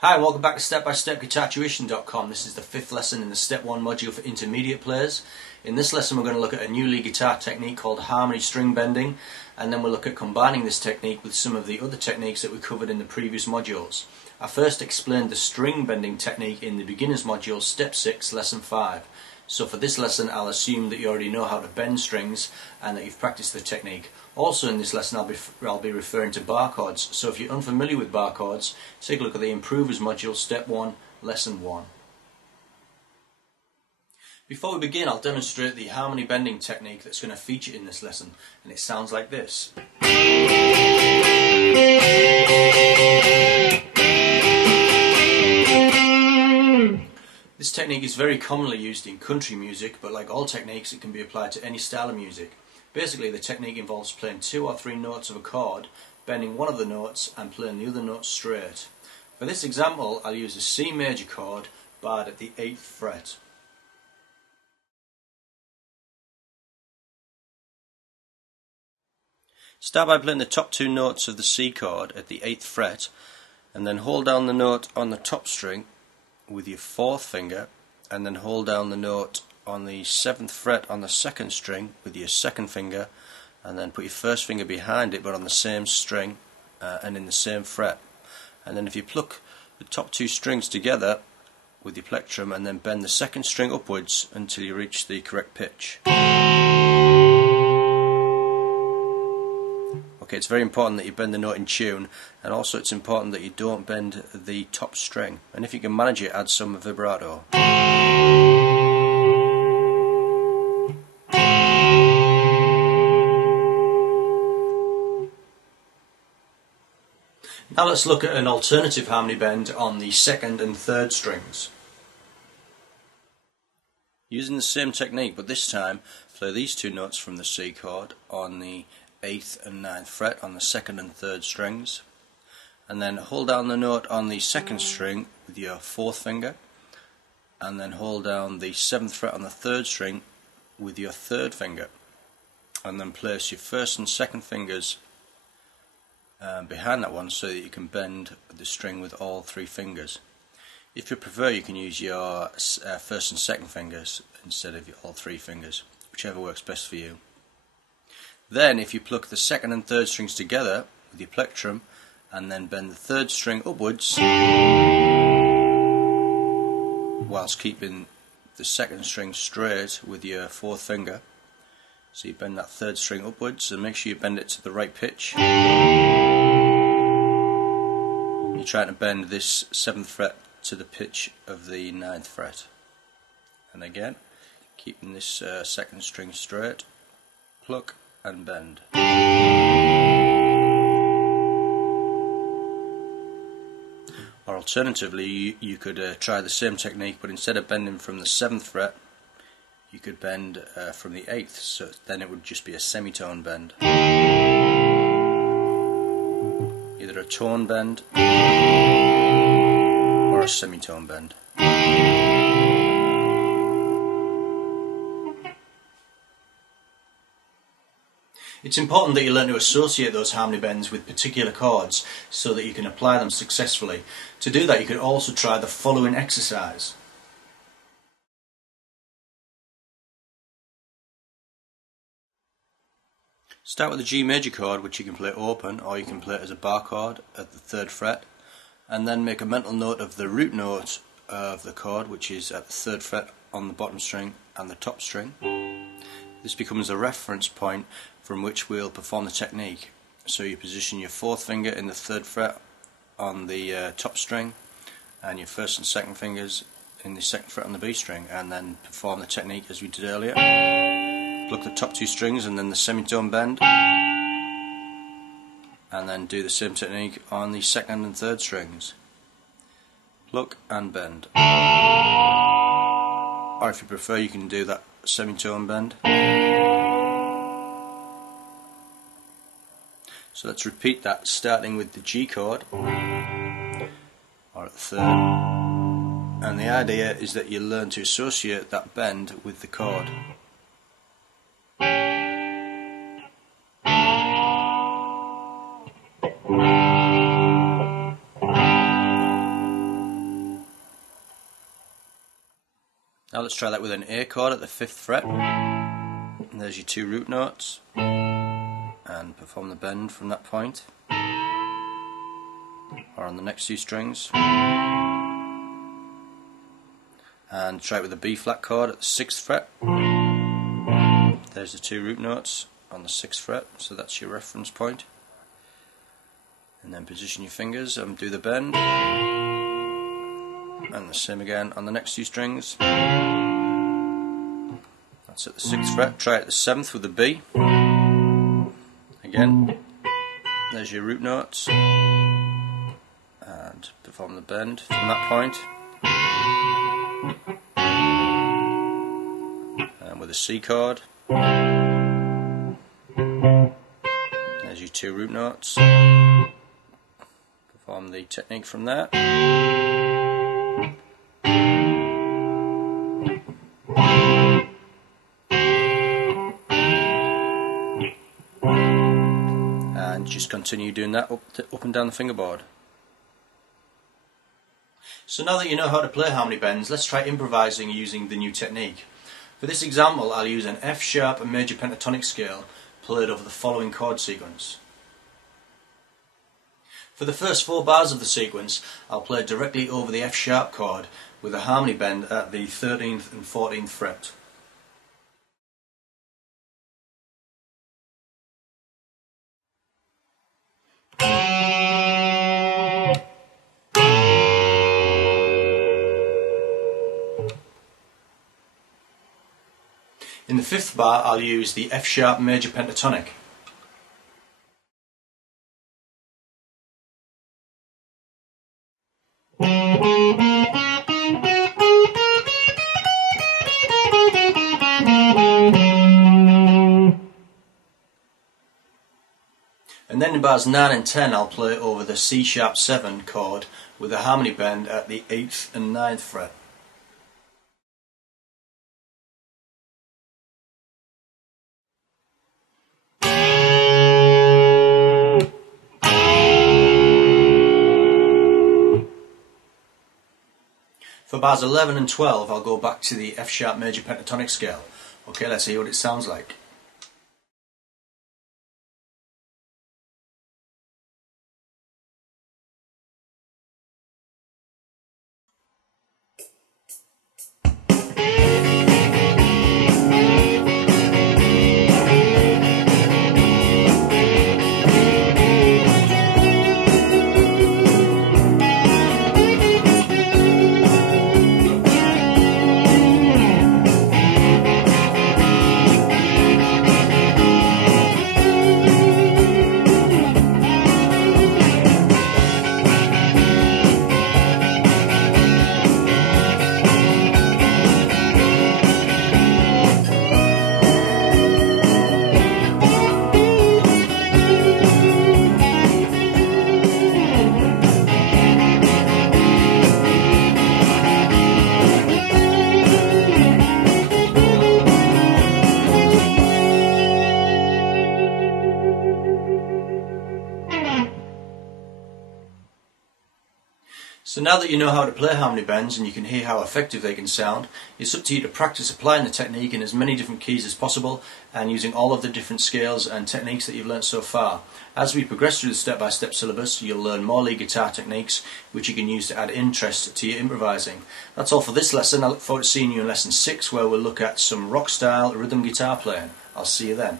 Hi, welcome back to step-by-step GuitarTuition.com. This is the 5th lesson in the Step 1 module for intermediate players. In this lesson we're going to look at a new lead guitar technique called harmony string bending, and then we'll look at combining this technique with some of the other techniques that we covered in the previous modules. I first explained the string bending technique in the beginners module, Step 6, Lesson 5. So for this lesson I'll assume that you already know how to bend strings and that you've practiced the technique. Also in this lesson I'll be referring to bar chords, so if you're unfamiliar with bar chords, take a look at the Improvers module, Step 1, Lesson 1. Before we begin, I'll demonstrate the harmony bending technique that's going to feature in this lesson, and it sounds like this. This technique is very commonly used in country music, but like all techniques it can be applied to any style of music. Basically the technique involves playing 2 or 3 notes of a chord, bending one of the notes and playing the other note straight. For this example I'll use a C major chord barred at the 8th fret. Start by playing the top 2 notes of the C chord at the 8th fret, and then hold down the note on the top string with your 4th finger, and then hold down the note on the 7th fret on the 2nd string with your 2nd finger, and then put your 1st finger behind it but on the same string and in the same fret. And then if you pluck the top 2 strings together with your plectrum and then bend the 2nd string upwards until you reach the correct pitch. Okay, it's very important that you bend the note in tune, and also it's important that you don't bend the top string, and if you can manage it, add some vibrato. Now let's look at an alternative harmony bend on the 2nd and 3rd strings. Using the same technique, but this time play these 2 notes from the C chord on the 8th and 9th fret on the 2nd and 3rd strings, and then hold down the note on the 2nd string with your 4th finger, and then hold down the 7th fret on the 3rd string with your 3rd finger, and then place your 1st and 2nd fingers behind that one so that you can bend the string with all 3 fingers. If you prefer, you can use your 1st and 2nd fingers instead of all 3 fingers, whichever works best for you. Then if you pluck the 2nd and 3rd strings together with your plectrum and then bend the 3rd string upwards whilst keeping the 2nd string straight with your 4th finger, so you bend that 3rd string upwards and make sure you bend it to the right pitch. You're trying to bend this 7th fret to the pitch of the 9th fret, and again keeping this 2nd string straight, pluck and bend. Or alternatively you could try the same technique, but instead of bending from the 7th fret you could bend from the 8th, so then it would just be a semitone bend. Either a tone bend or a semitone bend. It's important that you learn to associate those harmony bends with particular chords so that you can apply them successfully. To do that you could also try the following exercise. Start with the G major chord, which you can play open or you can play it as a bar chord at the 3rd fret, and then make a mental note of the root note of the chord, which is at the 3rd fret on the bottom string and the top string. This becomes a reference point from which we'll perform the technique. So you position your 4th finger in the 3rd fret on the top string and your 1st and 2nd fingers in the 2nd fret on the B string, and then perform the technique as we did earlier. Pluck the top 2 strings and then the semitone bend, and then do the same technique on the 2nd and 3rd strings. Pluck and bend. Or if you prefer, you can do that semitone bend. So let's repeat that, starting with the G chord or at the 3rd, and the idea is that you learn to associate that bend with the chord. Now let's try that with an A chord at the 5th fret. And there's your 2 root notes. And perform the bend from that point. Or on the next 2 strings. And try it with a B flat chord at the 6th fret. There's the 2 root notes on the 6th fret, so that's your reference point. And then position your fingers and do the bend. And the same again on the next 2 strings. That's at the 6th fret. Try it at the 7th with the B. Again, there's your root notes. And perform the bend from that point. And with a C chord. There's your 2 root notes. Perform the technique from there. And just continue doing that up and down the fingerboard. So now that you know how to play harmony bends, let's try improvising using the new technique. For this example, I'll use an F sharp major pentatonic scale played over the following chord sequence. For the first 4 bars of the sequence, I'll play directly over the F sharp chord with a harmony bend at the 13th and 14th fret. In the 5th bar, I'll use the F sharp major pentatonic. And then in bars 9 and 10, I'll play over the C sharp 7 chord with a harmony bend at the 8th and 9th fret. For bars 11 and 12, I'll go back to the F sharp major pentatonic scale. Okay, let's hear what it sounds like. So now that you know how to play harmony bends and you can hear how effective they can sound, it's up to you to practice applying the technique in as many different keys as possible and using all of the different scales and techniques that you've learnt so far. As we progress through the step-by-step syllabus, you'll learn more lead guitar techniques which you can use to add interest to your improvising. That's all for this lesson. I look forward to seeing you in lesson 6, where we'll look at some rock style rhythm guitar playing. I'll see you then.